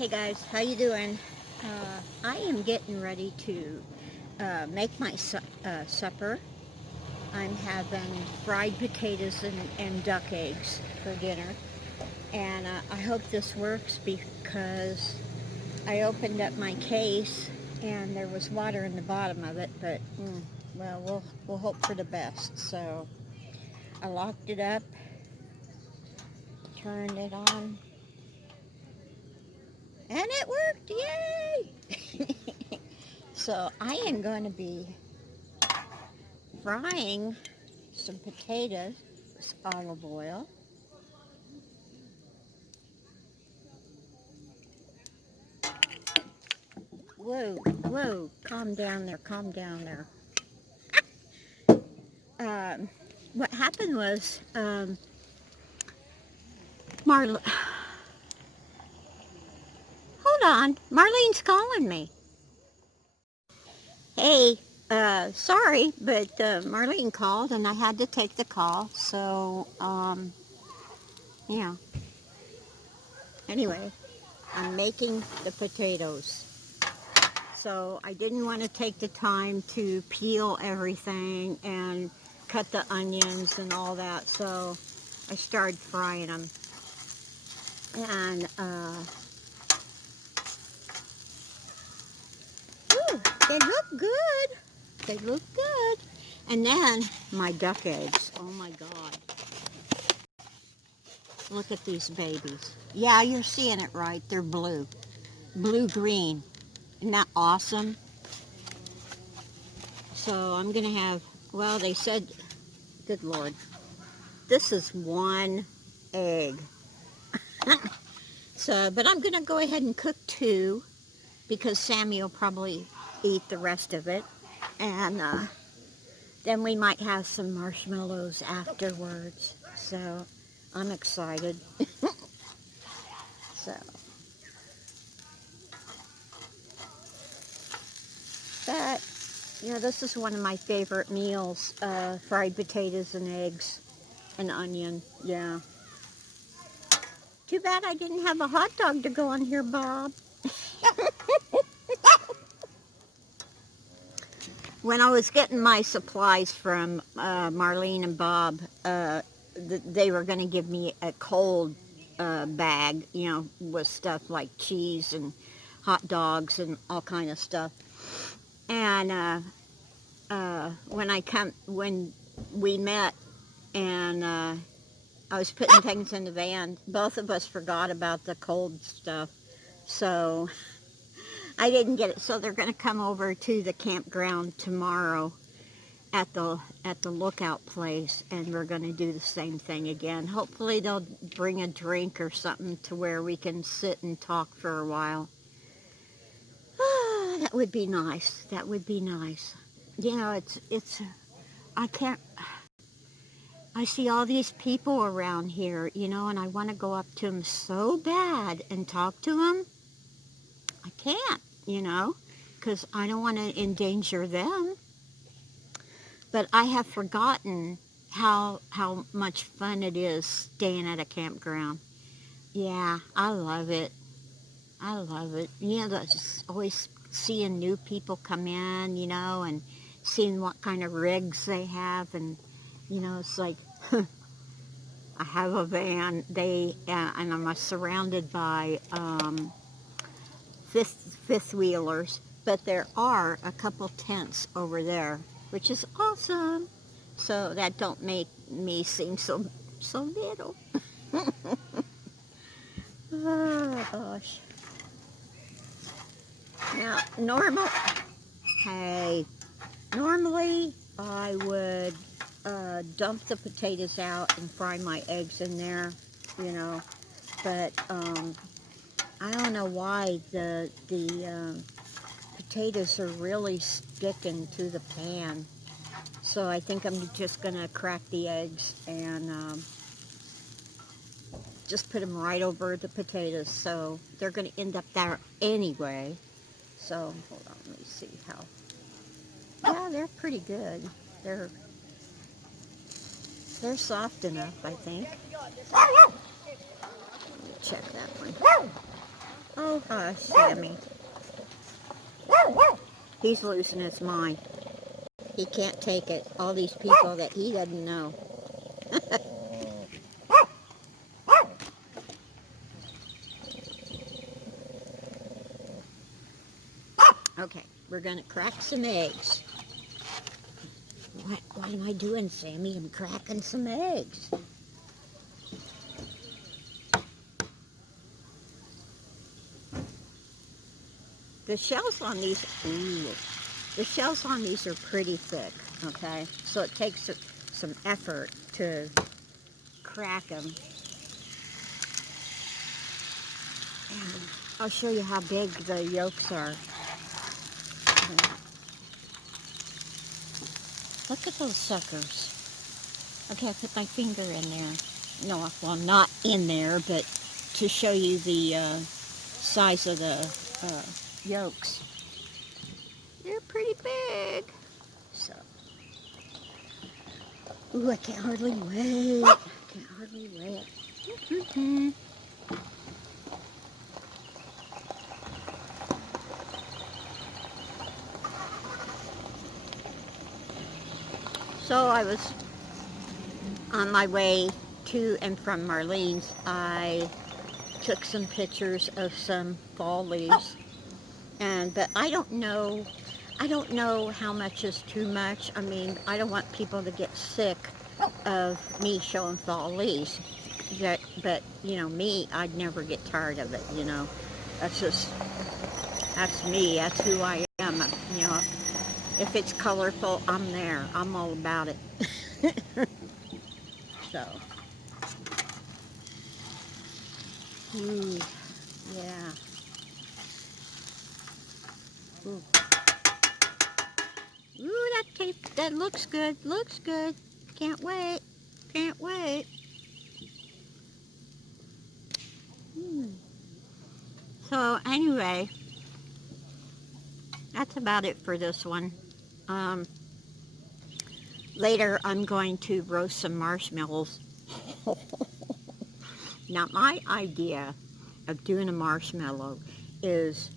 Hey guys, how you doing? I am getting ready to make my supper. I'm having fried potatoes and duck eggs for dinner. And I hope this works because I opened up my case and there was water in the bottom of it, but well, we'll hope for the best. So I locked it up, turned it on, and it worked! Yay! So I am going to be frying some potatoes with olive oil. Whoa, whoa, calm down there, calm down there. What happened was, hold on, Marlene's calling me. Hey, sorry, but Marlene called and I had to take the call, so, yeah. Anyway, I'm making the potatoes. So I didn't want to take the time to peel everything and cut the onions and all that, so I started frying them. And, ooh, they look good. They look good. And then my duck eggs. Oh my God. Look at these babies. Yeah, you're seeing it right. They're blue. Blue-green. Isn't that awesome? So I'm going to have, well, they said, good Lord, this is one egg. So, but I'm going to go ahead and cook two because Sammy will probably eat the rest of it. And then we might have some marshmallows afterwards. So I'm excited. So, but, you know, this is one of my favorite meals, fried potatoes and eggs and onion. Yeah. Too bad I didn't have a hot dog to go on here, Bob. When I was getting my supplies from Marlene and Bob, they were going to give me a cold bag, you know, with stuff like cheese and hot dogs and all kind of stuff. And when we met and I was putting things in the van, both of us forgot about the cold stuff. So I didn't get it. So they're going to come over to the campground tomorrow at the lookout place, and we're going to do the same thing again. Hopefully they'll bring a drink or something to where we can sit and talk for a while. That would be nice. That would be nice. You know, I see all these people around here, you know, and I want to go up to them so bad and talk to them. I can't, you know, because I don't want to endanger them. But I have forgotten how much fun it is staying at a campground. Yeah, I love it. I love it. You know, just always seeing new people come in, you know, and seeing what kind of rigs they have. And, you know, it's like, I have a van, and I'm surrounded by fifth wheelers, but there are a couple tents over there, which is awesome. So that don't make me seem so little. Oh gosh. Now, normally I would dump the potatoes out and fry my eggs in there, you know, but I don't know why the potatoes are really sticking to the pan. So I think I'm just going to crack the eggs and just put them right over the potatoes. So they're going to end up there anyway. So hold on, let me see how. Yeah, they're pretty good. They're soft enough, I think. Let me check that one. Oh, hush, Sammy. He's losing his mind. He can't take it. All these people that he doesn't know. Okay, we're gonna crack some eggs. What am I doing, Sammy? I'm cracking some eggs. The shells on these, the shells on these are pretty thick, okay? So it takes some effort to crack them. And I'll show you how big the yolks are. Look at those suckers. Okay, I put my finger in there. No, well, not in there, but to show you the size of the yolks. They're pretty big. So, ooh, I can't hardly wait. I can't hardly wait. So I was on my way to and from Marlene's. I took some pictures of some fall leaves, but I don't know how much is too much. I mean, I don't want people to get sick of me showing fall leaves. But you know, me, I'd never get tired of it. You know, that's me. That's who I am. You know, if it's colorful, I'm there. I'm all about it. So, ooh, yeah. Ooh. Ooh, that looks good. Looks good. Can't wait. Can't wait. So anyway, that's about it for this one. Um, Later I'm going to roast some marshmallows. Now my idea of doing a marshmallow is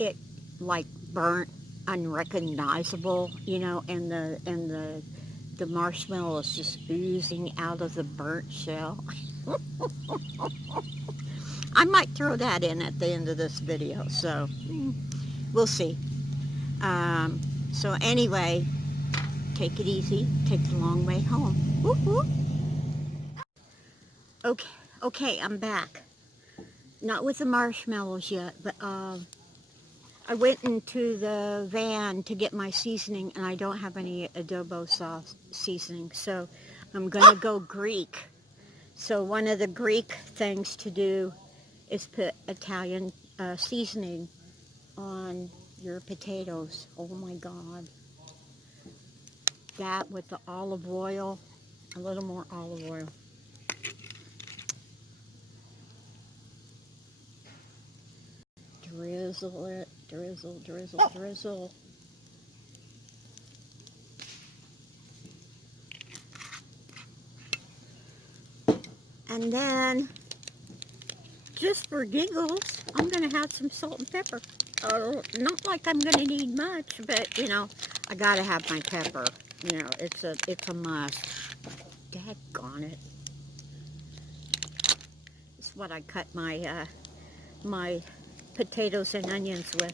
it like burnt, unrecognizable, you know, and the marshmallow is just oozing out of the burnt shell. I might throw that in at the end of this video, so we'll see. So anyway, take it easy. Take the long way home. Whoop, whoop. Okay, okay, I'm back. Not with the marshmallows yet, but I went into the van to get my seasoning, and I don't have any adobo sauce seasoning, so I'm gonna go Greek. So one of the Greek things to do is put Italian seasoning on your potatoes. Oh my God. That with the olive oil, a little more olive oil. Drizzle it, drizzle, drizzle, drizzle. And then, just for giggles, I'm going to have some salt and pepper. Not like I'm going to need much, but, you know, I got to have my pepper. You know, it's a must. Daggone it. It's what I cut my, my potatoes and onions with.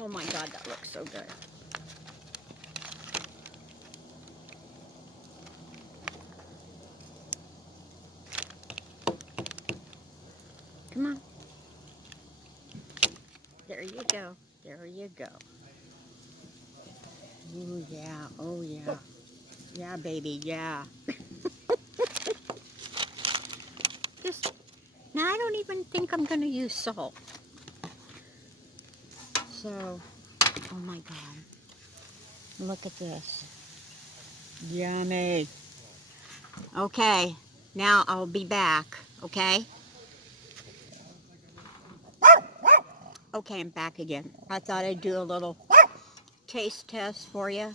Oh my God, that looks so good. Come on. There you go. There you go. Ooh, yeah. Oh, yeah. Yeah, baby. Yeah. Just, now I don't even think I'm going to use salt. So, oh my God. Look at this. Yummy. Okay. Now I'll be back. Okay? Okay, I'm back again. I thought I'd do a little taste test for you.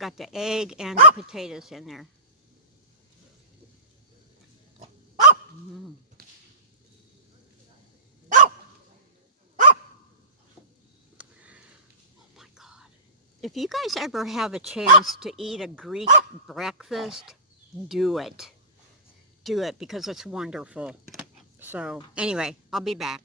got the egg and the potatoes in there. Mm. My God. If you guys ever have a chance to eat a Greek breakfast, do it. Do it because it's wonderful. So anyway, I'll be back.